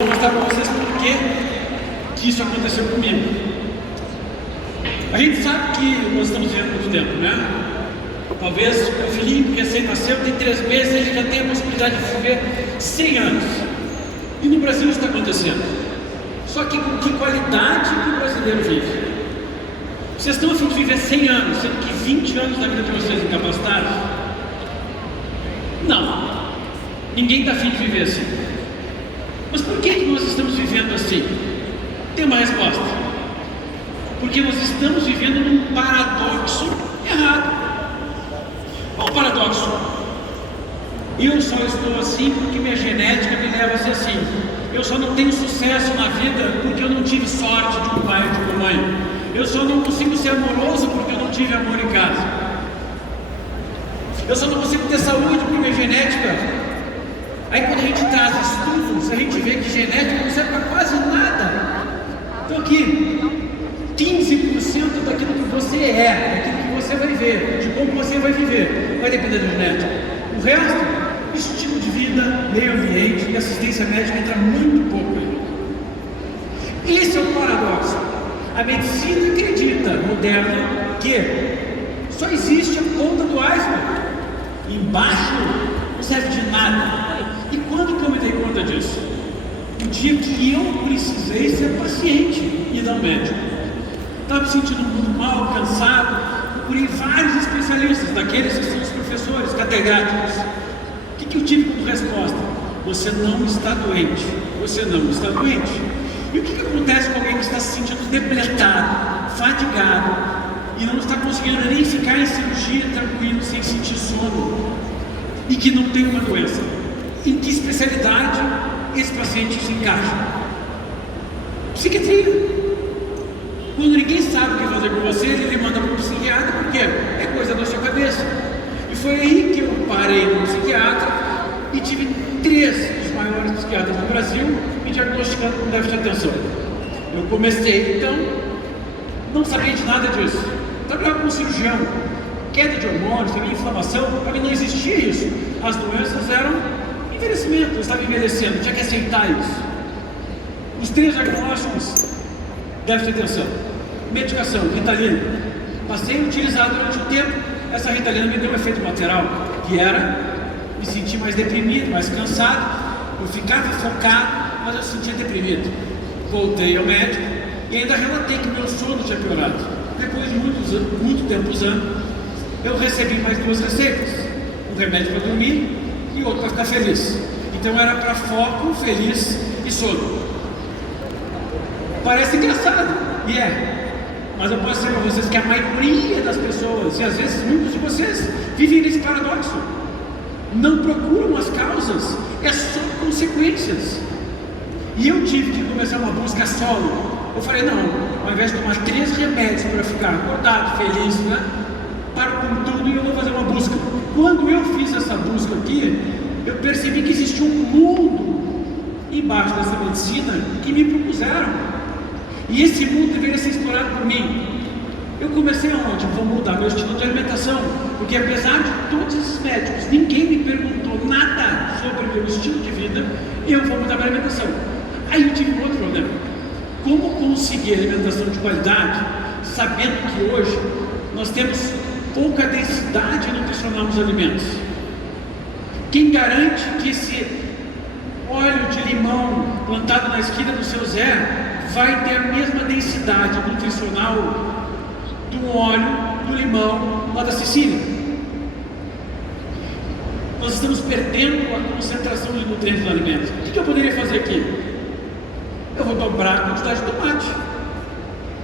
Vou mostrar para vocês por que isso aconteceu comigo. A gente sabe que nós estamos vivendo muito tempo, né? Talvez o filhinho que recém-nasceu tem 3 meses, ele já tem a possibilidade de viver 100 anos. E no Brasil isso está acontecendo. Só que com que qualidade que o brasileiro vive? Vocês estão a fim de viver 100 anos, sendo que 20 anos da vida de vocês incapacitados? Não. Ninguém está a fim de viver assim. Mas por que nós estamos vivendo assim? Tem uma resposta. Porque nós estamos vivendo num paradoxo errado. Qual o paradoxo? Eu só estou assim porque minha genética me leva a ser assim. Eu só não tenho sucesso na vida porque eu não tive sorte de um pai e de uma mãe. Eu só não consigo ser amoroso porque eu não tive amor em casa. Eu só não consigo ter saúde porque minha genética... Aí quando a gente traz estudos, a gente vê que genética não serve para quase nada. Então aqui, 15% daquilo que você é, daquilo que você vai ver, de como você vai viver, vai depender da genética. O resto, estilo de vida, meio ambiente e assistência médica entra muito pouco aí. Esse é o paradoxo. A medicina acredita, moderna, que só existe a ponta do iceberg. Embaixo não serve de nada. E quando que eu me dei conta disso? O dia que eu precisei ser paciente e não médico. Estava me sentindo muito mal, cansado. Procurei vários especialistas, daqueles que são os professores catedráticos. O que eu tive como resposta? Você não está doente. Você não está doente. E o que acontece com alguém que está se sentindo depletado, fadigado e não está conseguindo nem ficar em cirurgia tranquilo, sem sentir sono, e que não tem uma doença? Em que especialidade esse paciente se encaixa? Psiquiatria. Quando ninguém sabe o que fazer com você, ele manda para um psiquiatra, porque é coisa da sua cabeça. E foi aí que eu parei no psiquiatra e tive 3 dos maiores psiquiatras do Brasil me diagnosticando com déficit de atenção. Eu comecei, então, não sabia de nada disso. Trabalhava com um cirurgião, queda de hormônios, também inflamação, para mim não existia isso. As doenças eram envelhecimento, eu estava envelhecendo, tinha que aceitar isso. Os 3 diagnósticos, déficit de atenção, medicação, Ritalina. Passei a utilizar durante um tempo. Essa Ritalina me deu um efeito lateral, que era me sentir mais deprimido, mais cansado. Eu ficava focado, mas eu sentia deprimido. Voltei ao médico e ainda relatei que meu sono tinha piorado. Depois de muito tempo usando, eu recebi mais 2 receitas: um remédio para dormir e outro para ficar feliz. Então era para foco, feliz e sono. Parece engraçado, e mas eu posso dizer para vocês que a maioria das pessoas, e às vezes muitos de vocês, vivem nesse paradoxo. Não procuram as causas, é só consequências. E eu tive que começar uma busca solo. Eu falei, não, ao invés de tomar 3 remédios para ficar acordado, feliz, né? Paro com tudo e eu vou fazer uma busca. Quando eu fiz essa busca aqui, eu percebi que existia um mundo embaixo dessa medicina que me propuseram. E esse mundo deveria ser explorado por mim. Eu comecei aonde? Vou mudar meu estilo de alimentação, porque apesar de todos esses médicos, ninguém me perguntou nada sobre o meu estilo de vida, eu vou mudar minha alimentação. Aí eu tive um outro problema. Como conseguir alimentação de qualidade, sabendo que hoje nós temos pouca densidade nutricional nos alimentos? Quem garante que esse óleo de limão plantado na esquina do seu Zé vai ter a mesma densidade nutricional do óleo do limão lá da Sicília? Nós estamos perdendo a concentração de nutrientes no alimento. O que eu poderia fazer aqui? Eu vou dobrar a quantidade de tomate.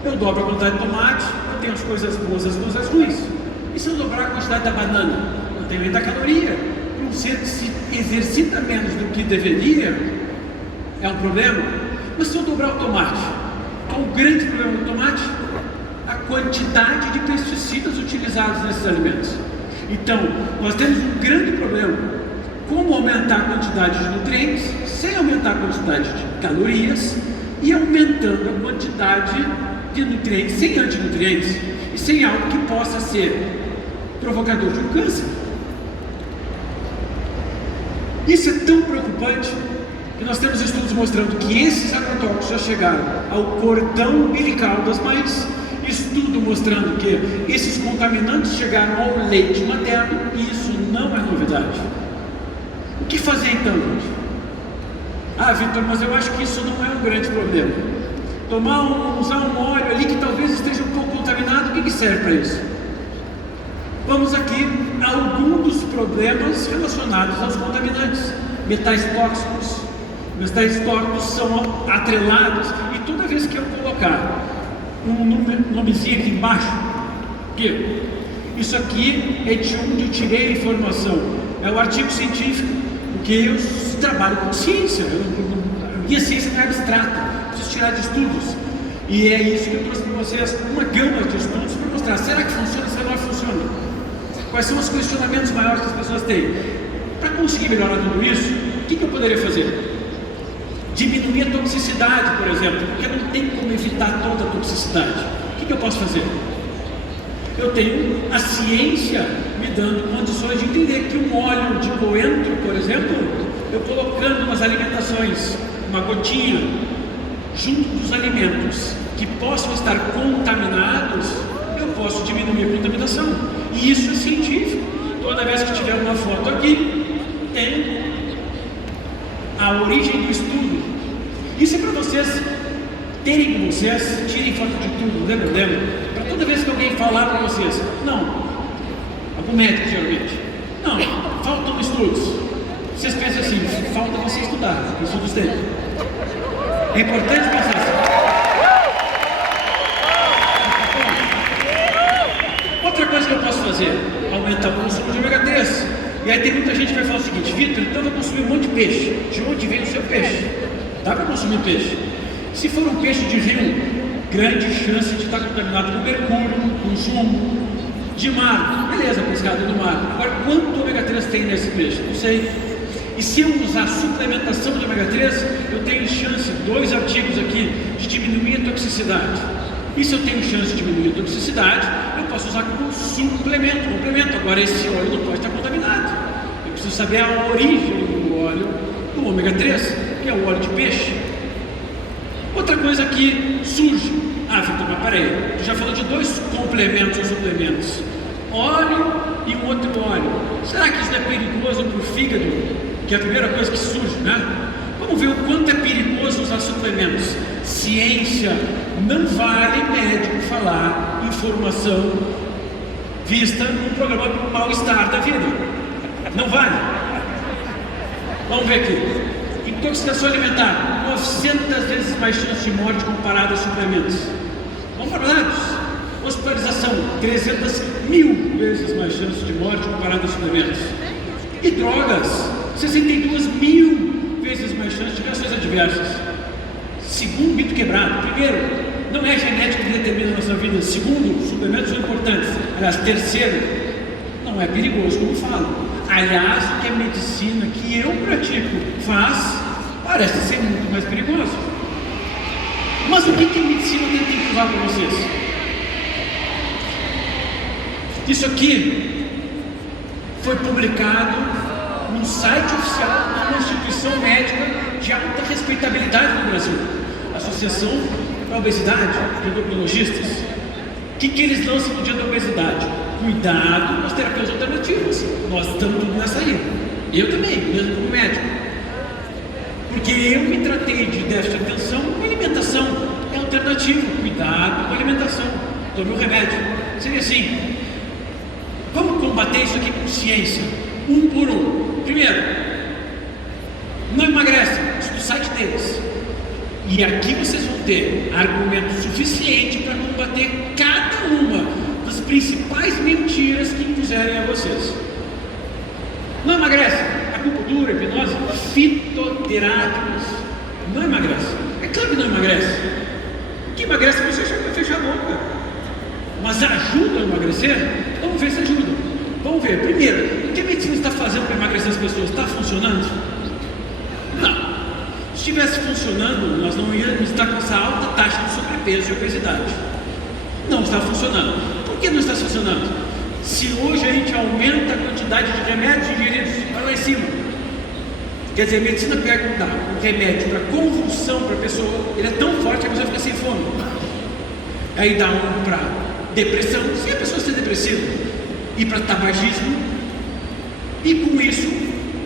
Eu dobro a quantidade de tomate, eu tenho as coisas boas, as coisas ruins. E se eu dobrar a quantidade da banana? Eu tenho ainda a caloria. Para um ser que se exercita menos do que deveria, é um problema. Mas se eu dobrar o tomate, qual o grande problema do tomate? A quantidade de pesticidas utilizados nesses alimentos. Então, nós temos um grande problema: como aumentar a quantidade de nutrientes sem aumentar a quantidade de calorias, e aumentando a quantidade de nutrientes sem antinutrientes e sem algo que possa ser provocador de um câncer. Isso é tão preocupante que E nós temos estudos mostrando que esses agrotóxicos já chegaram ao cordão umbilical das mães. Estudo mostrando que esses contaminantes chegaram ao leite materno, e isso não é novidade. O que fazer então, gente? Ah, Vitor, mas eu acho que isso não é um grande problema. Usar um óleo ali que talvez esteja um pouco contaminado, o que serve para isso? Vamos aqui a alguns dos problemas relacionados aos contaminantes. Metais tóxicos. Metais tóxicos são atrelados, e toda vez que eu colocar um nomezinho aqui embaixo, que isso aqui é de onde eu tirei a informação, é o artigo científico, porque eu trabalho com ciência, minha ciência não é abstrata, preciso tirar de estudos, e é isso que eu trouxe para vocês, uma gama de estudos para mostrar, será que funciona, será que não funciona? Quais são os questionamentos maiores que as pessoas têm? Para conseguir melhorar tudo isso, o que eu poderia fazer? Diminuir a toxicidade, por exemplo, porque não tem como evitar toda a toxicidade. O que eu posso fazer? Eu tenho a ciência me dando condições de entender que um óleo de coentro, por exemplo, eu colocando nas alimentações uma gotinha junto dos alimentos que possam estar contaminados, eu posso diminuir a contaminação. E isso é científico. Toda vez que tiver uma foto aqui, tem a origem do estudo. Isso é para vocês terem com vocês, tirem foto de tudo, não tem problema. Para toda vez que alguém falar para vocês, não, algum médico geralmente, não, faltam estudos. Vocês pensam assim, falta você estudar, estudos tem. É importante pensar assim. Outra coisa que eu posso fazer, aumentar o consumo de ômega 3. E aí tem muita gente que vai falar o seguinte, Vitor, então eu vou consumir um monte de peixe. De onde vem o seu peixe? Dá para consumir peixe. Se for um peixe de rio, grande chance de estar contaminado com mercúrio, com chumbo. De mar, beleza, pescado do mar. Agora, quanto ômega 3 tem nesse peixe? Não sei. E se eu usar suplementação de ômega 3, eu tenho chance, 2 artigos aqui, de diminuir a toxicidade. E se eu tenho chance de diminuir a toxicidade, eu posso usar como suplemento, complemento. Agora, esse óleo não pode estar contaminado. Eu preciso saber a origem do óleo do ômega 3, que é o óleo de peixe. Outra coisa que surge, Vitor, mas peraí, tu já falou de 2 complementos ou suplementos, óleo e um outro óleo. Será que isso não é perigoso para o fígado? Que é a primeira coisa que surge, né? Vamos ver o quanto é perigoso usar suplementos. Ciência, não vale médico falar informação vista num programa do mal-estar da vida. Não vale. Vamos ver aqui. Intoxicação alimentar, 900 vezes mais chance de morte comparado a suplementos. Vamos para dados. Hospitalização, 300.000 vezes mais chance de morte comparado a suplementos. E drogas, 62.000 vezes mais chance de reações adversas. Segundo, mito quebrado. Primeiro, não é a genética que determina a nossa vida. Segundo, suplementos são importantes. Aliás, terceiro, não é perigoso, como falo. Aliás, o que a medicina que eu pratico faz, parece ser muito mais perigoso. Mas o que a medicina tenta provar para vocês? Isso aqui foi publicado no site oficial de uma instituição médica de alta respeitabilidade no Brasil, Associação para a Obesidade de Endocrinologistas. O que eles lançam no dia da obesidade? Cuidado com as terapias alternativas. Nós estamos tudo nessa aí. Eu também, mesmo como médico. Porque eu me tratei de déficit de atenção com alimentação. É alternativo. Cuidado com a alimentação. Tome um remédio. Seria assim. Vamos combater isso aqui com ciência. Um por um. Primeiro, não emagrece. Isso do site deles. E aqui vocês vão ter argumento suficiente para combater cada uma das principais mentiras que impuserem a vocês. Não emagrece. Acupuntura, hipnose, fitoterápicos. Não emagrece. É claro que não emagrece. O que emagrece é você fechar a boca. Mas ajuda a emagrecer? Vamos ver se ajuda. Vamos ver. Primeiro, o que a medicina está fazendo para emagrecer as pessoas? Está funcionando? Não. Se estivesse funcionando, nós não íamos estar com essa alta taxa de sobrepeso e obesidade. Não está funcionando. Por que não está funcionando? Se hoje a gente aumenta a quantidade de remédios ingeridos, vai lá em cima. Quer dizer, a medicina pega um remédio para convulsão para a pessoa, ele é tão forte que a pessoa fica sem fome. Aí dá um para depressão, se a pessoa ser depressiva, e para tabagismo, e com isso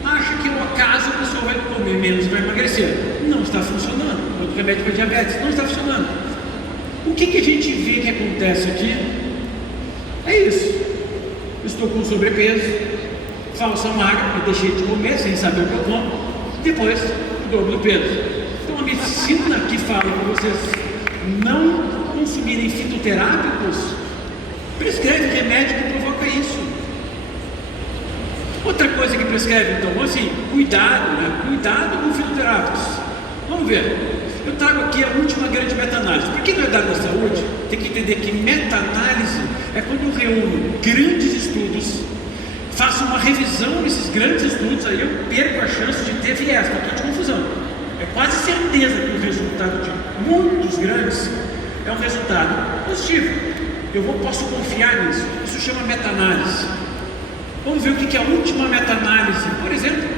acha que ao acaso a pessoa vai comer menos e vai emagrecer. Não está funcionando. Outro remédio para diabetes não está funcionando. O que a gente vê que acontece aqui? É isso. Estou com sobrepeso, falsa magra, eu deixei de comer sem saber o que eu como, depois o dobro do peso. Então a medicina que fala para vocês não consumirem fitoterápicos, prescreve remédio que provoca isso. Outra coisa que prescreve, então, assim, cuidado, né? Cuidado com fitoterápicos. Vamos ver. Eu trago aqui a última grande meta-análise. Por que na verdade da saúde tem que entender que meta-análise é quando eu reúno grandes estudos, faço uma revisão desses grandes estudos, aí eu perco a chance de ter viés, fator de confusão. É quase certeza que o resultado de muitos grandes é um resultado positivo. Posso confiar nisso. Isso chama meta-análise. Vamos ver o que é a última meta-análise. Por exemplo,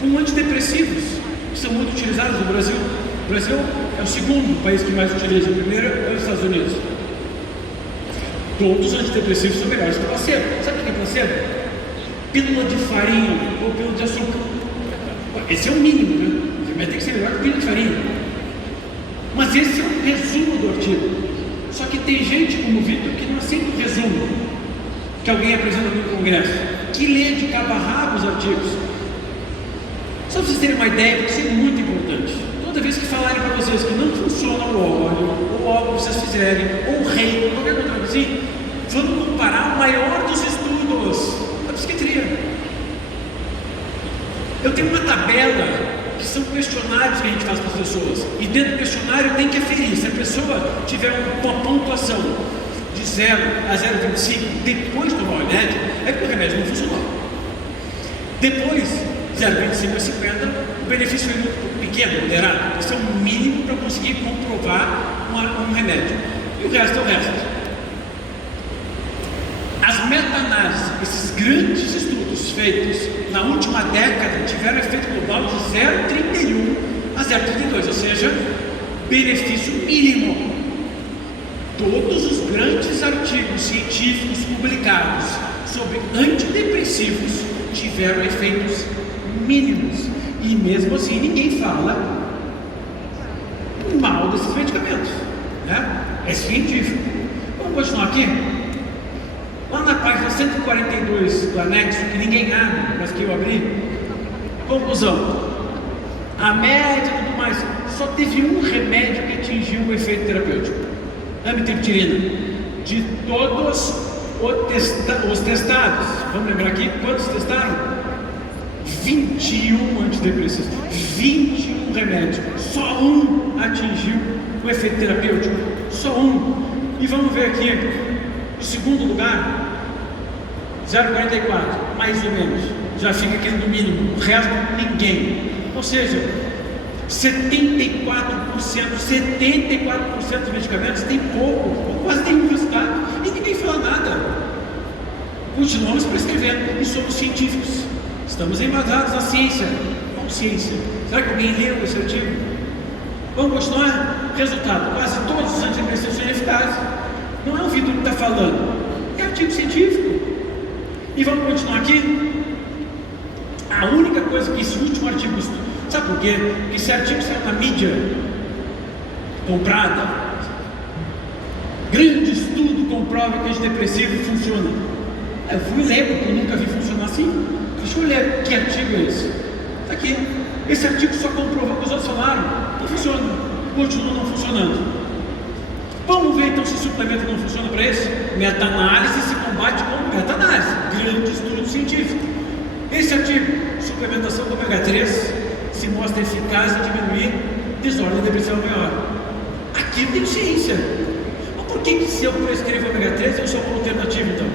com antidepressivos, que são muito utilizados no Brasil. O Brasil é o segundo país que mais utiliza. O primeiro é os Estados Unidos. Todos os antidepressivos são melhores que o placebo. Sabe o que é placebo? Pílula de farinha ou pílula de açúcar. Esse é o mínimo, né? O remédio tem que ser melhor que pílula de farinha. Mas esse é um resumo do artigo. Só que tem gente como o Vitor que não aceita o resumo que alguém apresenta no congresso, que lê de cabo a rabo os artigos. Só para vocês terem uma ideia, porque isso é muito importante. Toda vez que falarem para vocês que não funciona o óleo, ou algo que vocês fizerem, ou o rei, ou qualquer coisa assim, vamos comparar o maior dos estudos, a psiquiatria. Eu tenho uma tabela que são questionários que a gente faz para as pessoas, e dentro do questionário tem que aferir. Se a pessoa tiver uma pontuação de 0 a 0,25 depois de tomar o remédio, é porque o remédio não funcionou. Depois, 0,25 a 50, o benefício foi muito pequeno, moderado. Esse é o mínimo para conseguir comprovar um remédio. E o resto é o resto. As meta-análises, esses grandes estudos feitos na última década, tiveram efeito global de 0,31 a 0,32, ou seja, benefício mínimo. Todos os grandes artigos científicos publicados sobre antidepressivos tiveram efeitos mínimos. E mesmo assim ninguém fala mal desses medicamentos, né? É científico. Vamos continuar aqui? Lá na página 142 do anexo, que ninguém abre, mas que eu abri, conclusão. A média e tudo mais, só teve um remédio que atingiu o efeito terapêutico: amitriptilina. De todos os testados, vamos lembrar aqui, quantos testaram? 21 antidepressivos, 21 remédios, só um atingiu o efeito terapêutico, só um. E vamos ver aqui, o segundo lugar, 0,44, mais ou menos, já fica aqui no mínimo, o resto ninguém. Ou seja, 74% dos medicamentos tem pouco, ou quase nenhum resultado, e ninguém fala nada. Continuamos prescrevendo e somos científicos. Estamos embasados na ciência. Qual ciência? Será que alguém leu esse artigo? Vamos continuar? Resultado: quase todos os antidepressivos são eficazes. Não é o Vitor que está falando, é artigo científico. E vamos continuar aqui? A única coisa que esse último artigo, sabe por quê? Porque esse artigo saiu na mídia comprada. Grande estudo comprova que antidepressivo funciona. Eu fui ler, porque eu nunca vi funcionar assim. Deixa eu ler que artigo é esse. Está aqui. Esse artigo só comprovou que os outros falaram. Não funciona. Continua não funcionando. Vamos ver então se o suplemento não funciona para isso. Meta-análise se combate com meta-análise. Grande estudo científico. Esse artigo, suplementação do ômega 3, se mostra eficaz em diminuir desordem de depressão maior. Aqui tem ciência. Mas por que se eu prescrevo ômega 3 eu sou uma alternativa então?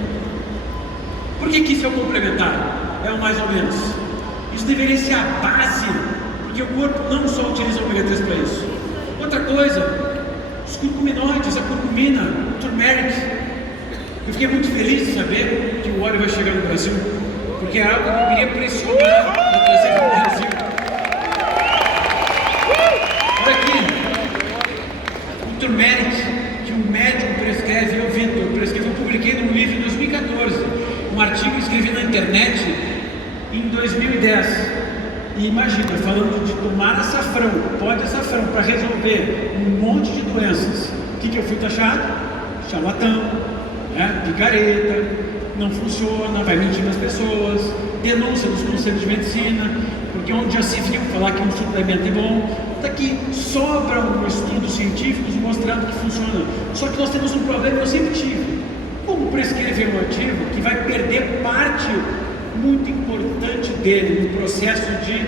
Por que isso é o complementar? É o mais ou menos. Isso deveria ser a base, porque o corpo não só utiliza o ômega 3 para isso. Outra coisa, os curcuminoides, a curcumina, o turmeric. Eu fiquei muito feliz de saber que o óleo vai chegar no Brasil, porque é algo que eu queria pressionar para trazer para o Brasil. Dr. Merritt, que um médico prescreve, eu publiquei num livro em 2014, um artigo que escrevi na internet em 2010. E imagina, falando de tomar açafrão, pó de açafrão, para resolver um monte de doenças. O que eu fui taxado? Charlatão, né? Picareta, não funciona, vai mentir nas pessoas, denúncia dos conselhos de medicina, porque onde já se viu falar que um suplemento é bom, daqui sobram estudos científicos mostrando que funciona. Só que nós temos um problema, eu sempre tive. Como prescrever um ativo que vai perder parte muito importante dele no processo de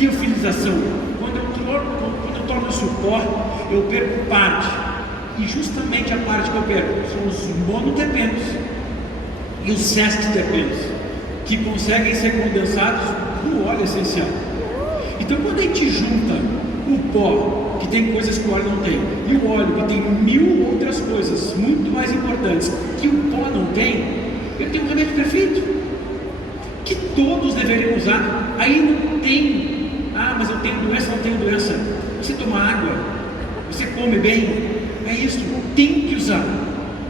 liofilização? Quando eu torno suporte, eu perco parte. E justamente a parte que eu perco são os monoterpenos e os sexterpenos, que conseguem ser condensados no óleo essencial. Então, quando a gente junta o pó, que tem coisas que o óleo não tem, e o óleo, que tem 1000 outras coisas muito mais importantes que o pó não tem, eu tenho um remédio perfeito, que todos deveriam usar. Aí não tem, mas eu tenho doença, não tenho doença. Você toma água, você come bem, é isso, tem que usar.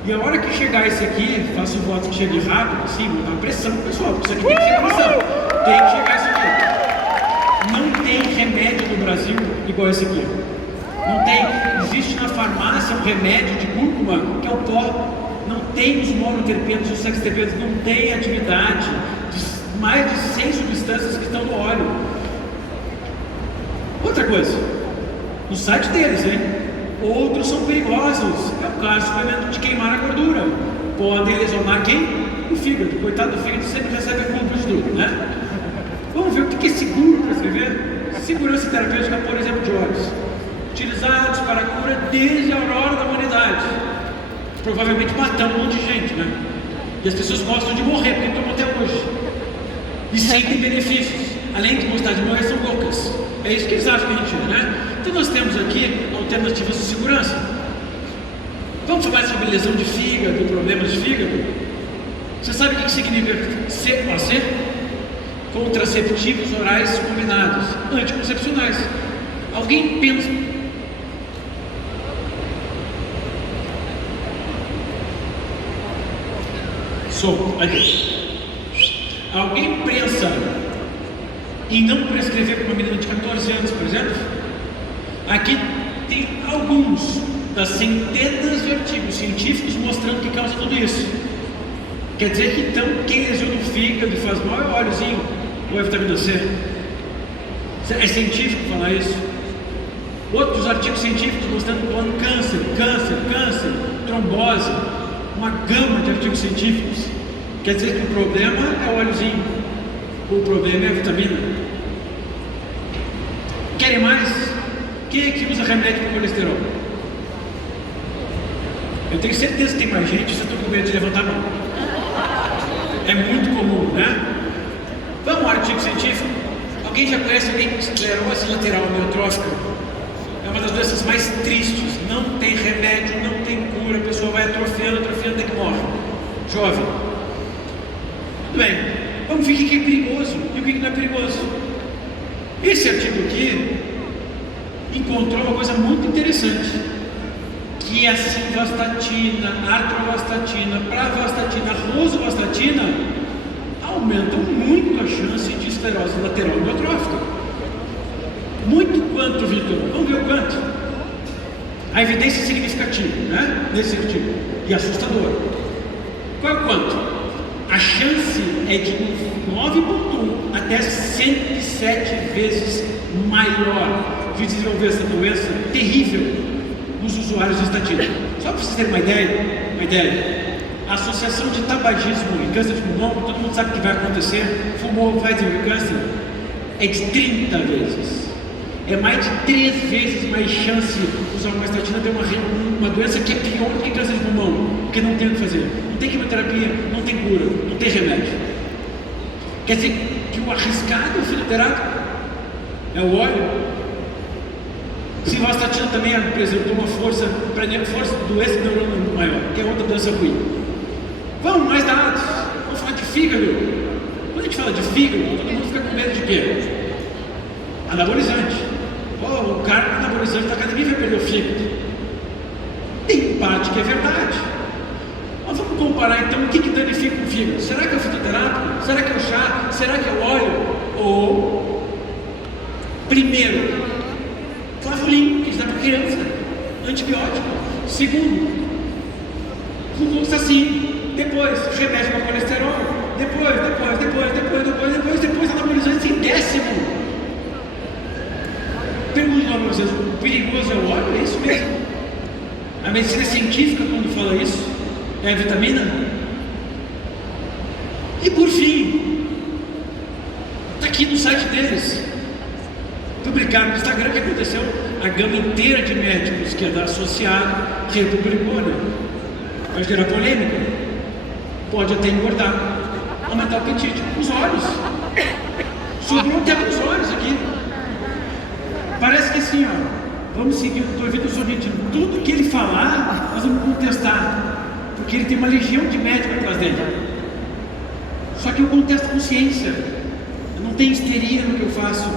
E a hora que chegar esse aqui, faço o voto que chegue rápido, assim, vou dar uma pressão pro pessoal, porque isso aqui tem que ser pressão, tem que chegar esse aqui. Não tem remédio no Brasil igual esse aqui. Não tem. Existe na farmácia um remédio de cúrcuma, que é o pó. Não tem os monoterpenos e os sexterpenos, não tem atividade de mais de 100 substâncias que estão no óleo. Outra coisa, no site deles, hein? Outros são perigosos. É o caso do suplemento de queimar a gordura. Podem lesionar quem? O fígado. Coitado do fígado, sempre recebe a culpa de tudo, né? Vamos ver o que é seguro para escrever? Segurança terapêutica, por exemplo, de óleos, utilizados para a cura desde a aurora da humanidade, provavelmente matando um monte de gente, né? E as pessoas gostam de morrer, porque tomam até hoje. E sentem benefícios. Além de gostar de morrer, são loucas. É isso que eles acham que a gente é, né? Então nós temos aqui alternativas de segurança. Vamos falar sobre lesão de fígado, problemas de fígado? Você sabe o que significa COC? Contraceptivos orais combinados, anticoncepcionais. Alguém pensa... Alguém pensa em não prescrever para uma menina de 14 anos, por exemplo? Aqui tem alguns das centenas de artigos científicos mostrando que causa tudo isso. Quer dizer que então quem lesiona o fígado e faz mal é o óleozinho ou é a vitamina C? É científico falar isso? Outros artigos científicos mostrando câncer, trombose, uma gama de artigos científicos. Quer dizer que o problema é o óleozinho, o problema é a vitamina. Querem mais? Quem é que usa remédio para colesterol? Eu tenho certeza que tem mais gente, vocês estão com medo de levantar a mão. É muito comum, né? Vamos ao artigo científico? Alguém já conhece alguém com esclerose lateral amiotrófica? É uma das doenças mais tristes. Não tem remédio, não tem cura, a pessoa vai atrofiando até que morre. Jovem. Tudo bem. Vamos ver o que é perigoso e o que não é perigoso. Esse artigo aqui encontrou uma coisa muito interessante, que a simvastatina, atorvastatina, pravastatina, rosuvastatina aumentam muito a chance de esclerose lateral amiotrófica. Muito quanto, Vitor? Vamos ver o quanto? A evidência é significativa, né? Nesse artigo. E assustadora. Qual é o quanto? A chance é de 9,1 até 107 vezes maior de desenvolver essa doença terrível nos usuários de estatina. Só para vocês terem uma ideia, a associação de tabagismo e câncer de pulmão, todo mundo sabe o que vai acontecer, fumou, vai desenvolver câncer, é de 30 vezes. É mais de 3 vezes mais chance de usar uma estatina ter uma doença que é pior do que câncer de pulmão, porque não tem o que fazer. Não tem quimioterapia, não tem cura, não tem remédio. Quer dizer que o arriscado, o fitoterápico, é o óleo. Simvastatina também apresentou uma força de doença neurônica maior, que é outra doença ruim. Vamos mais dados. Vamos falar de fígado. Quando a gente fala de fígado, todo mundo fica com medo de quê? Anabolizante. O cara anabolizante da academia vai perder o fígado. parte que é verdade. Mas vamos comparar então o que danifica o fígado. Será que é o fitoterápico? Será que é o chá? Será que é o óleo? Ou, primeiro, clavulin, que dá para criança, antibiótico. Segundo, fluvoxacin. Depois, remédio para colesterol. Depois, anabolizante em décimo. Pergunto para vocês, o perigoso é o óleo? É isso mesmo? A medicina científica, quando fala isso, é a vitamina? E por fim, está aqui no site deles, publicaram no Instagram, o que aconteceu? A gama inteira de médicos que é associado republicou, né? Vai gerar polêmica, pode até engordar, aumentar o apetite. Os olhos, sobrou até os olhos aqui. Parece que assim, ó, vamos seguir o Dr. Vitor Sorrentino. Tudo que ele falar, nós vamos contestar, porque ele tem uma legião de médicos atrás dele. Só que eu contesto com ciência, eu não tenho histeria no que eu faço.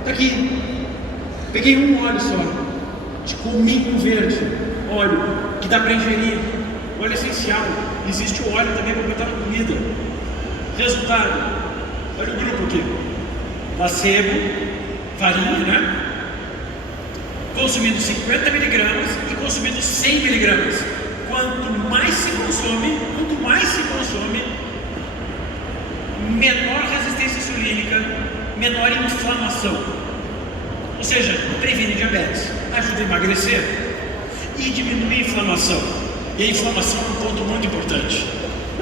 Está aqui, peguei um óleo só, de cominho verde, óleo que dá para ingerir, óleo essencial. Existe o óleo também para botar na comida. Resultado, olha o grupo aqui: placebo, varinha, né? Consumindo 50 miligramas e consumindo 100 miligramas. Quanto mais se consome, menor resistência insulínica, menor inflamação. Ou seja, previne diabetes, ajuda a emagrecer e diminui a inflamação. E a inflamação é um ponto muito importante.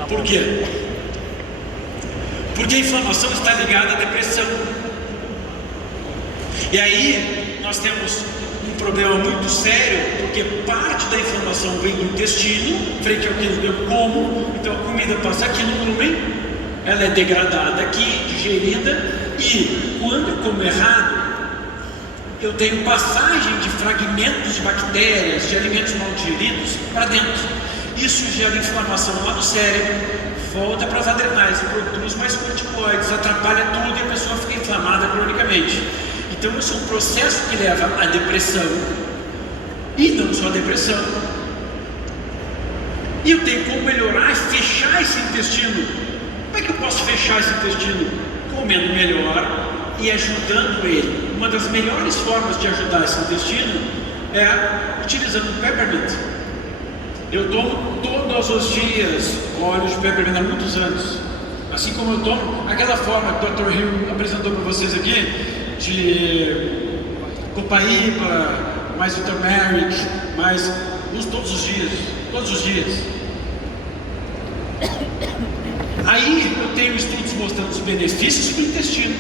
Por quê? Porque a inflamação está ligada à depressão. E aí nós temos um problema muito sério, porque parte da inflamação vem do intestino, frente ao que eu como. Então a comida passa aqui no rumen, ela é degradada aqui, digerida, e quando eu como errado, eu tenho passagem de fragmentos de bactérias, de alimentos mal digeridos para dentro. Isso gera inflamação lá no cérebro, volta para as adrenais, produz mais corticoides, atrapalha tudo e a pessoa fica inflamada cronicamente. Então isso é um processo que leva à depressão, e não só a depressão. E eu tenho como melhorar e fechar esse intestino. Como é que eu posso fechar esse intestino? Comendo melhor e ajudando ele. Uma das melhores formas de ajudar esse intestino é utilizando peppermint. Eu tomo todos os dias óleo de peppermint há muitos anos. Assim como eu tomo aquela forma que o Dr. Hill apresentou para vocês aqui, de copaíba, mais o turmeric, mais uso todos os dias. Aí eu tenho estudos mostrando os benefícios para o intestino,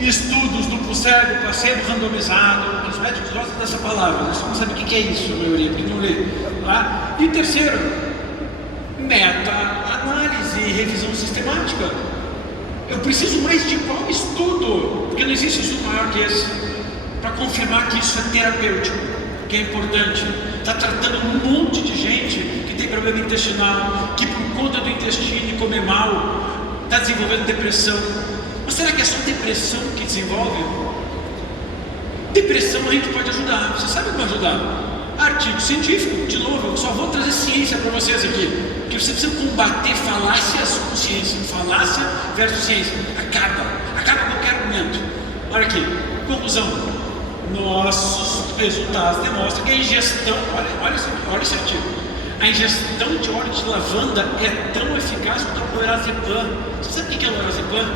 estudos duplo cego, placebo randomizado. Os médicos gostam dessa palavra, eles não sabem o que é isso, a maioria, porque não lê, tá? E o terceiro, meta-análise e revisão sistemática. Eu preciso mais de qual estudo? Porque não existe estudo maior que esse, para confirmar que isso é terapêutico, que é importante. Está tratando um monte de gente que tem problema intestinal, que por conta do intestino e comer mal, está desenvolvendo depressão. Mas será que é só depressão que desenvolve? Depressão a gente pode ajudar. Você sabe como ajudar? Artigo científico. De novo, eu só vou trazer ciência para vocês aqui, porque você precisa combater falácias com ciência. Falácia versus ciência. Acaba qualquer argumento. Olha aqui, conclusão: nossos resultados demonstram que a ingestão, olha esse artigo, a ingestão de óleo de lavanda é tão eficaz quanto o lorazepam. Você sabe o que é o lorazepam?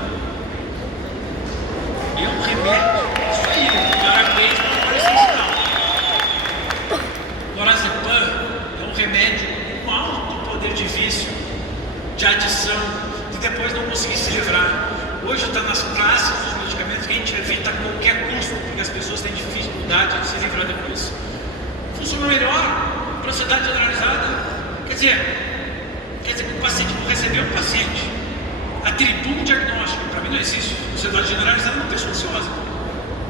É um remédio. Isso aí, parabéns para o essencial. Lorazepam é um remédio com alto poder de vício, de adição, e depois não conseguir se livrar. Hoje está nas classes dos medicamentos que a gente evita a qualquer custo, porque as pessoas têm dificuldade de se livrar depois. Funciona melhor para a ansiedade generalizada. Quer dizer que o paciente não recebeu o paciente, atribui um diagnóstico. Para mim não existe. Ansiedade generalizada é uma pessoa ansiosa.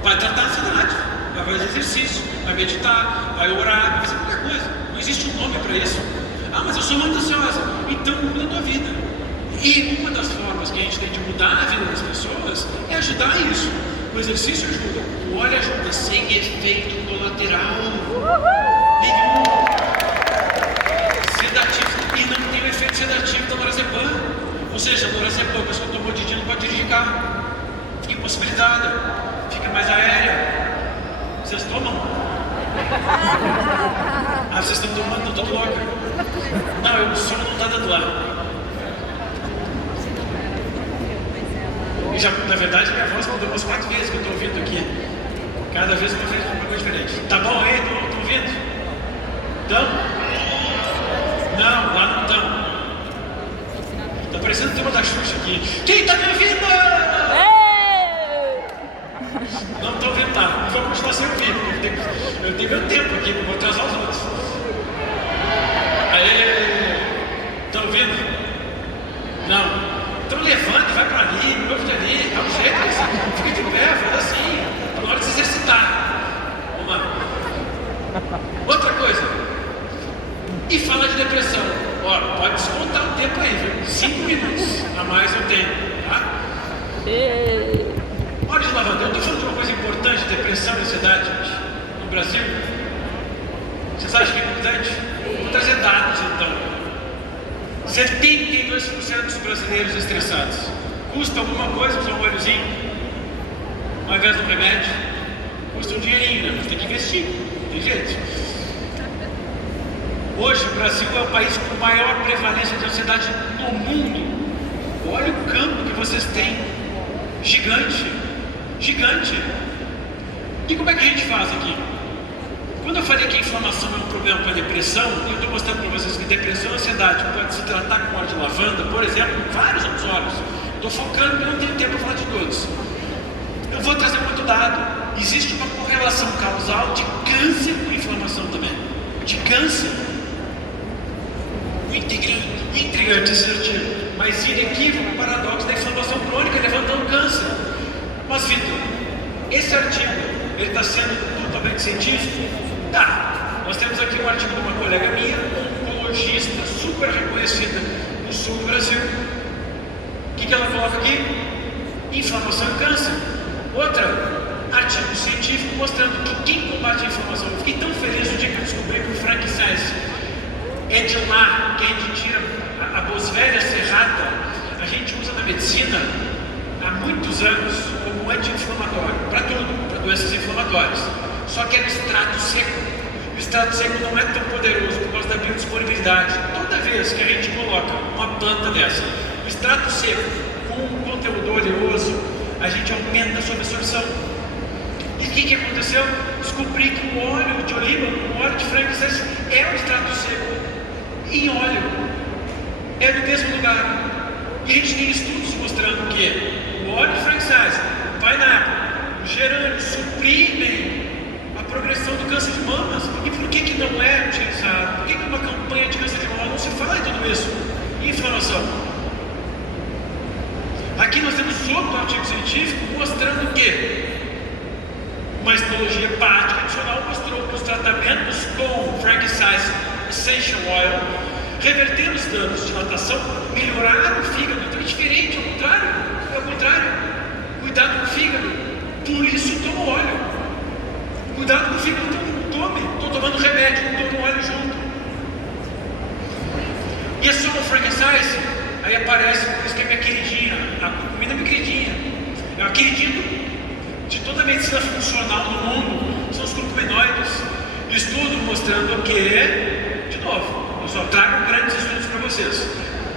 Vai tratar a ansiedade, vai fazer exercício, vai meditar, vai orar, vai fazer qualquer coisa. Não existe um nome para isso. Ah, mas eu sou muito ansiosa. Então muda a tua vida. E uma das formas que a gente tem de mudar a vida das pessoas é ajudar isso. O exercício ajuda, o óleo ajuda, sem efeito colateral nenhum. tomam? Ah, vocês estão tomando, eu tô louca. Não, o som não está dando ar. E já, na verdade, minha voz mudou umas 4 vezes que eu estou ouvindo aqui. Cada vez uma vez uma coisa diferente. Tá bom aí? Estão ouvindo? Estão? Não, lá não estão. Tá parecendo o tema da Xuxa aqui. Quem tá me ouvindo? Não estou ouvindo nada. Vou continuar sem ouvir, porque eu tenho meu tempo aqui, vou atrasar os outros. Aí, estão ouvindo? Não. Então levanta e vai para ali, me ouve ali, dá um jeito, assim, fica de pé, faz assim, na hora de se exercitar. Vamos lá. Outra coisa. E fala de depressão. Ó, pode descontar o tempo aí, viu? 5 minutos a mais eu tenho, tá? Olha de lavanda, eu estou falando de uma coisa importante, depressão e ansiedade, gente, no Brasil. Vocês acham que é importante? Vou trazer dados então. 72% dos brasileiros estressados. Custa alguma coisa usar um óleozinho ao invés de um remédio? Custa um dinheirinho, né? Mas tem que investir, tem jeito. Hoje o Brasil é o país com maior prevalência de ansiedade no mundo. Olha o campo que vocês têm. Gigante. Gigante. E como é que a gente faz aqui? Quando eu falei que a inflamação é um problema para a depressão, eu estou mostrando para vocês que depressão e ansiedade pode se tratar com óleo de lavanda, por exemplo, em vários outros óleos. Estou focando porque eu não tenho tempo para falar de todos. Eu vou trazer muito dado. Existe uma correlação causal de câncer com inflamação também. De câncer. Intrigante esse artigo. Mas inequívoco o paradoxo da inflamação crônica levantando câncer. Mas, Vitor, esse artigo, ele está sendo totalmente científico? Tá, nós temos aqui um artigo de uma colega minha, oncologista, super reconhecida no sul do Brasil. O que ela coloca aqui? Inflamação e câncer. Outra, artigo científico mostrando que quem combate a inflamação. Eu fiquei tão feliz no dia que eu descobri que o Frank Sainz é de lá, que a gente tira a boswellia serrata, a gente usa na medicina há muitos anos como anti-inflamatório, para tudo, para doenças inflamatórias. Só que é no extrato seco. O extrato seco não é tão poderoso por causa da biodisponibilidade. Toda vez que a gente coloca uma planta dessa, o extrato seco, com um conteúdo oleoso, a gente aumenta a sua absorção. E o que aconteceu? Descobri que o óleo de oliva, o óleo de frankincense, é o extrato seco em óleo. É no mesmo lugar. E a gente tem estudos mostrando que o óleo de frankincense, o pineapple, o gerânio suprimem a progressão do câncer de mamas. E por que não é utilizado? Por que uma campanha de câncer de mama não se fala em tudo isso? E inflamação? Aqui nós temos outro artigo científico mostrando que uma histologia hepática adicional mostrou que os tratamentos com frankincense essential oil reverteram os danos de dilatação, melhoraram o fígado. Então é diferente, é o contrário. Cuidado com o fígado, por isso toma óleo. Cuidado com o fígado, não tome. Estou tomando remédio, não tomo óleo junto. E é só o frankincense, aí aparece, por isso que é minha queridinha, a comida é minha queridinha. É a queridinha de toda a medicina funcional no mundo, são os curcuminoides. Estudo mostrando que, de novo, eu só trago grandes estudos para vocês.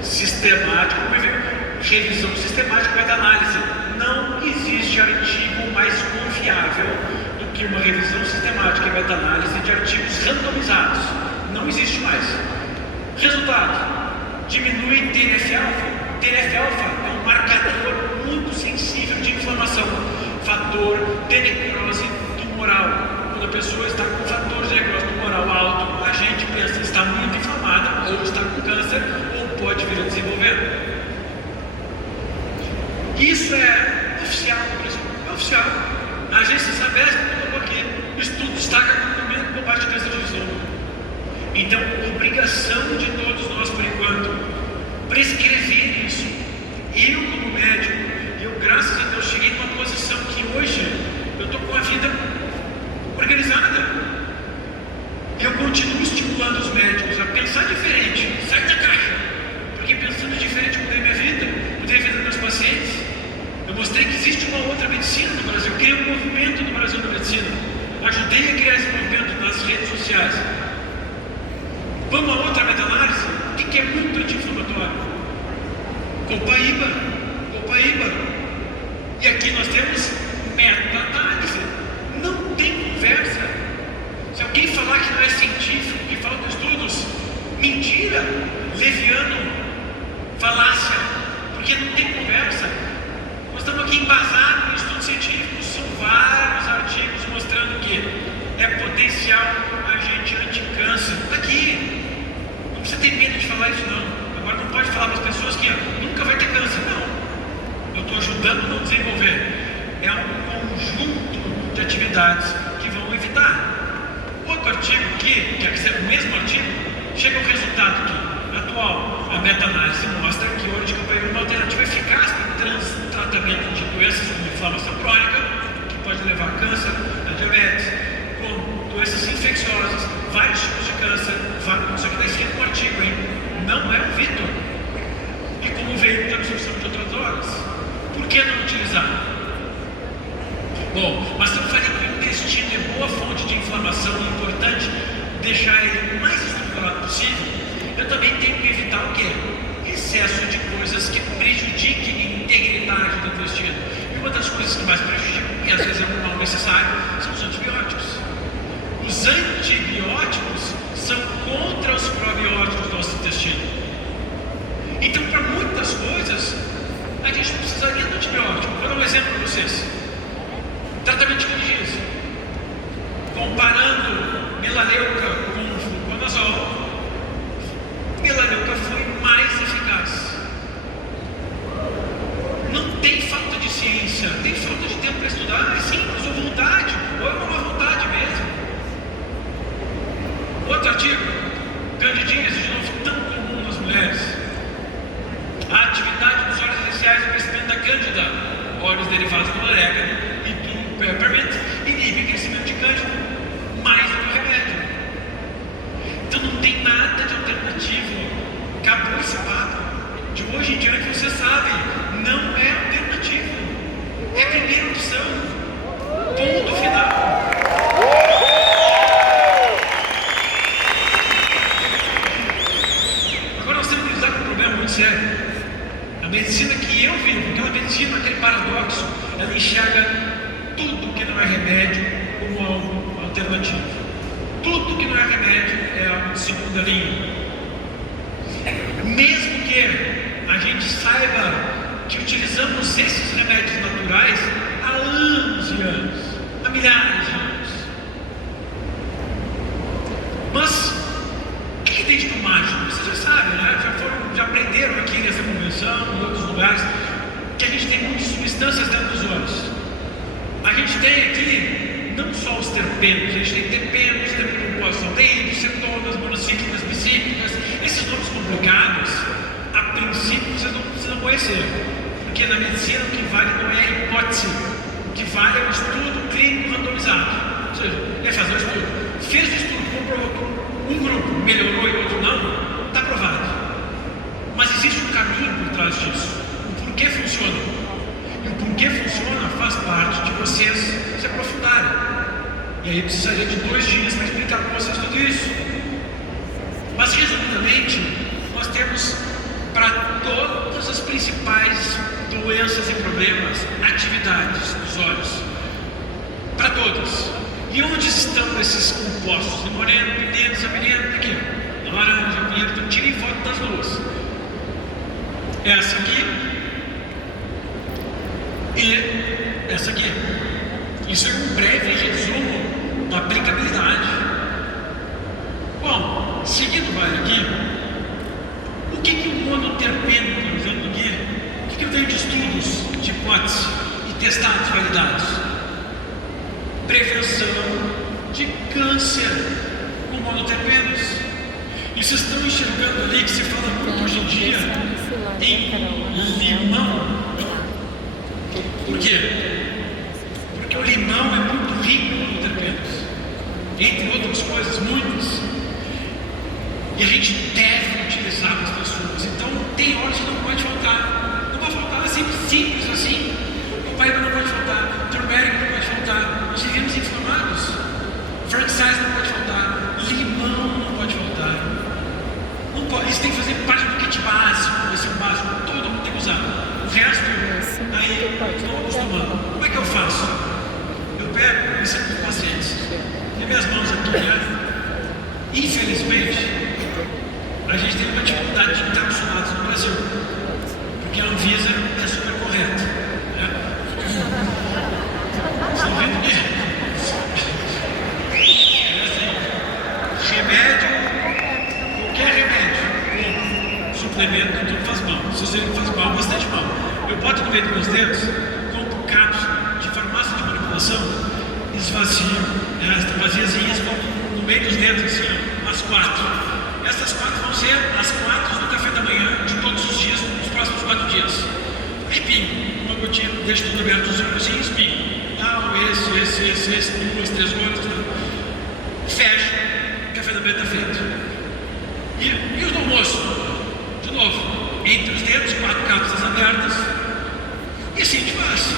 Sistemático, revisão sistemática e meta-análise. Não existe artigo mais confiável do que uma revisão sistemática e meta-análise de artigos randomizados. Não existe mais. Resultado: diminui TNF-alfa. TNF-alfa é um marcador muito sensível de inflamação, fator de necrose tumoral. Quando a pessoa está com fator de necrose tumoral alto, a gente pensa que está muito inflamada, ou está com câncer, ou pode vir a desenvolver. Isso é oficial no Brasil, é oficial. A agência Sabesp colocou aqui, o estudo destaca como o combate ao câncer de estômago. Então, obrigação de todos nós, por enquanto, prescrever isso. Eu, como médico, graças a Deus, cheguei numa posição que hoje eu estou com a vida organizada. Eu continuo estimulando os médicos a pensar diferente, sair da caixa. Porque pensando diferente, eu mudei minha vida, mudei a vida dos meus pacientes. Eu mostrei que existe uma outra medicina no Brasil, criei um movimento no Brasil da medicina. Ajudei a criar esse movimento nas redes sociais. Vamos a outra meta-análise? O que é muito anti-inflamatório? Copaíba. E aqui nós temos meta-análise. Não tem conversa. Se alguém falar que não é científico, que faltam estudos, mentira, leviano, falácia, porque não tem conversa. Nós estamos aqui embasados em estudos científicos, são vários artigos mostrando que é potencial agente anti-câncer. Está aqui. Não precisa ter medo de falar isso, não. Agora não pode falar para as pessoas que nunca vai ter câncer, não. Eu estou ajudando a não desenvolver. É um conjunto de atividades que vão evitar. Outro artigo aqui, que é o mesmo artigo, chega ao resultado aqui, atual. A meta-análise mostra que o oroticopaíba é uma alternativa eficaz para o tratamento de doenças como inflamação crônica, que pode levar a câncer, a diabetes, como doenças infecciosas, vários tipos de câncer. Isso aqui está escrito no artigo, hein? Não é o Vitor. E como veio da absorção de outras drogas. Por que não utilizar? Bom, mas estamos falando que o intestino é boa fonte de inflamação, é importante deixar ele o mais estruturado possível. Eu também tenho que evitar o quê? Excesso de coisas que prejudiquem a integridade do intestino. E uma das coisas que mais prejudicam, e às vezes é um mal necessário, são os antibióticos. Os antibióticos são contra os probióticos do nosso intestino. Então, para muitas coisas, a gente não precisaria do antibiótico. Vou dar um exemplo para vocês. Tratamento de candidíase. Comparando melaleuca com fluconazol, melaleuca foi mais eficaz. Não tem falta de ciência, tem falta de tempo para estudar, é simples, ou vontade, ou é uma má vontade mesmo. Outro artigo, candidíase, de novo, tão comum nas mulheres. A atividade dos óleos essenciais e o crescimento da cândida, óleos derivados do orégano e do peppermint, inibe o crescimento de cândida mais do que o remédio. Então não tem nada de alternativo. Acabou esse papo. De hoje em diante você sabe, não é alternativo. É a primeira opção. Ponto final. Agora nós temos que lidar com um problema muito sério. A medicina que eu vivo, aquela medicina, aquele paradoxo, ela enxerga tudo que não é remédio como algo alternativo. Tudo que não é remédio é algo de segunda linha. Mesmo que a gente saiba que utilizamos esses remédios naturais há anos e anos, há milhares de anos. Mas o que tem de mágico? Vocês já sabem, né? Já aprenderam aqui nessa convenção, em outros lugares, que a gente tem muitas substâncias dentro dos olhos. A gente tem aqui não só os terpenos, a gente tem terpenos, compostos aldeídos, cetonas, monocíclicas, bicíclicas. Esses nomes complicados, a princípio vocês não precisam conhecer, porque na medicina o que vale não é a hipótese, o que vale é o estudo clínico randomizado. Ou seja, é fazer o estudo. Fez o estudo, comprovou que um grupo melhorou e outro não, está provado. Mas existe um caminho por trás disso. O porquê funciona. E o porquê funciona faz parte de vocês se aprofundarem. E aí eu precisaria de 2 dias para explicar para vocês tudo isso. Mas resumidamente, nós temos para todas as principais doenças e problemas, atividades dos olhos. Para todas. E onde estão esses compostos? Moreno, pimenta, sapirina, aqui. Laranja, pinheiro, então tirem foto das duas. Essa aqui e essa aqui. Isso é um breve resumo da aplicabilidade. Bom, seguindo o baile aqui, o que o monoterpeno, por exemplo, aqui, o que eu tenho de estudos de hipótese e testados validados? Prevenção de câncer com monoterpenos. E vocês estão enxergando ali que se fala muito hoje em dia em limão. Por quê? Porque o limão é muito rico em monoterpenos, entre outras coisas, muitas. E a gente deve utilizar as pessoas. Então tem horas que não pode faltar. Não pode faltar, é simples assim. O pai não pode faltar, o turmérico não pode faltar. Nós vivemos inflamados. Infelizmente, a gente tem uma dificuldade de encapsulados no Brasil, porque a Anvisa é super correta. Né? Você não vendo mesmo? Remédio, qualquer remédio, suplemento, tudo faz mal. Se você não faz mal, bastante mal. Eu boto no meio dos meus dedos, compro cápsulas de farmácia de manipulação, esvazio, estão vaziazinhas, no meio dos dedos, assim, ó, as 4. Essas 4 vão ser as 4 do café da manhã de todos os dias, nos próximos 4 dias. Aí pingo, uma gotinha, deixo tudo aberto os olhos e pingo. Esse, 2, 3 gotas, fecho, o café da manhã está feito. E os do almoço? De novo, entre os dedos, 4 cápsulas abertas, e assim a gente faz.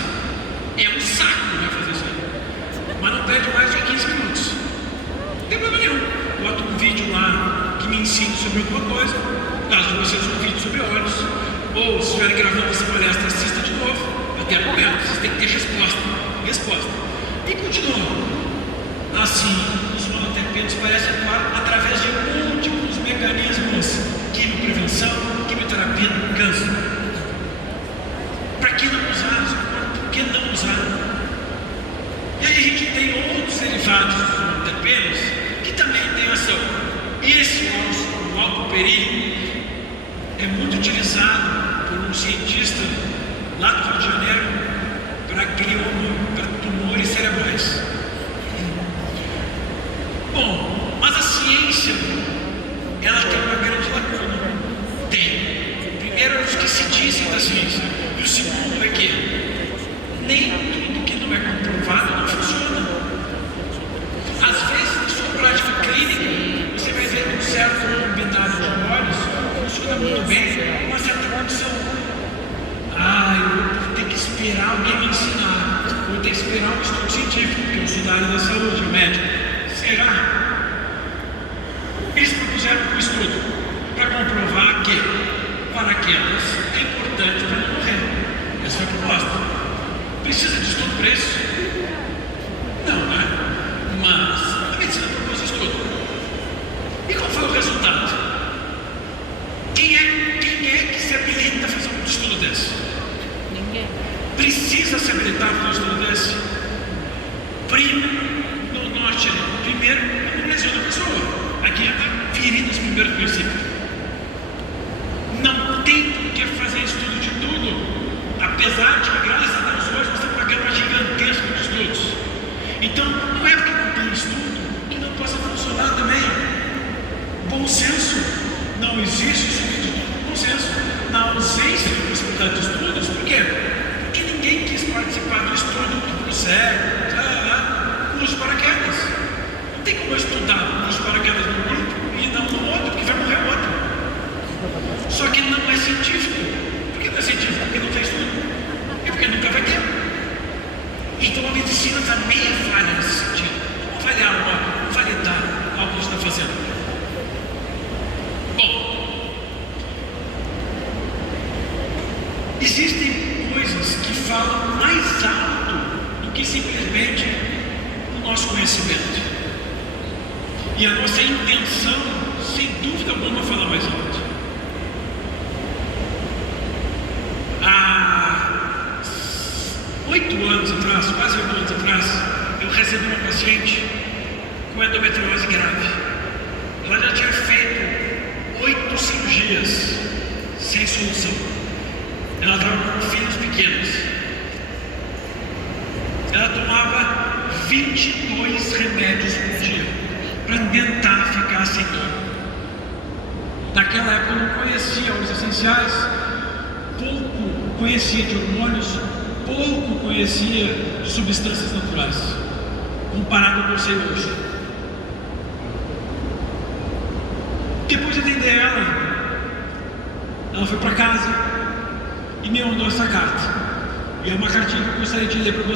É um saco, né, fazer isso aí. Mas não perde mais de 15 minutos. Não tem problema nenhum. Boto um vídeo lá que me ensine sobre alguma coisa, caso vocês um vídeo sobre olhos, ou se estiverem gravando essa palestra, assista de novo. Até aberto, vocês têm que ter resposta. E continua. Assim, os monoterpenos parecem atuar através de múltiplos mecanismos: quimioprevenção, quimioterapia do câncer. Para que não usar? Por que não usar? E aí a gente tem outros derivados dos monoterpenos que também têm ação. E esse o alcoperi é muito utilizado por um cientista lá do Rio de Janeiro para glioma, para tumores cerebrais. Bom, mas a ciência, ela tem uma grande lacuna. Tem. Primeiro é os que se dizem da ciência. E o segundo é que nem tudo que não é comprovado não funciona. Às vezes, na sua prática clínica, você vai ver que um certo combinado de olhos funciona muito bem, uma certa condição. Eu vou ter que esperar alguém me ensinar, vou ter que esperar um estudo científico, porque eu sou da área da saúde, o médico. Será? Eles propuseram um estudo para comprovar que paraquedas é importante para não morrer. Essa foi a proposta. Precisa de estudo para isso? Não, né? Mas a medicina propôs estudo. E qual foi o resultado? Quem é que se habilita a fazer um estudo desse? Ninguém. Precisa se habilitar a fazer um estudo desse? Primeiro, não lesiona a pessoa. Aqui está ferindo os primeiros princípios. Não tem por que fazer estudo de tudo, apesar de que, graças a Deus, hoje você tem uma gama gigantesca de estudos. Então, não é porque não tem estudo que não possa funcionar também. Bom senso. Não existe estudo de tudo. Bom senso. Na ausência de possibilidade de estudos, por quê? Porque ninguém quis participar do estudo do cérebro, curso de paraquedas. Não tem como eu estudar o curso de paraquedas num grupo e não no outro, porque vai morrer o outro. Só que não é científico. Por que não é científico? Porque não tem estudo. E porque nunca vai ter. Então a medicina também é falha nesse sentido. Vamos validar algo que está fazendo. Bom, existem coisas que falam mais alto do que simplesmente o nosso conhecimento. E a nossa intenção, sem dúvida alguma, fala mais alto. Há 8 anos atrás, quase 8 anos atrás, eu recebi uma paciente com endometriose grave. Ela já tinha feito 8 cirurgias sem solução. Ela estava com filhos pequenos. Ela tomava 22 remédios por dia para tentar ficar sem dor. Naquela época eu não conhecia óleos essenciais, pouco conhecia de hormônios, pouco conhecia de substâncias naturais, comparado com o que eu sei hoje. Depois de atender ela foi para casa e me mandou essa carta. E é uma cartinha que eu gostaria de ler para vocês.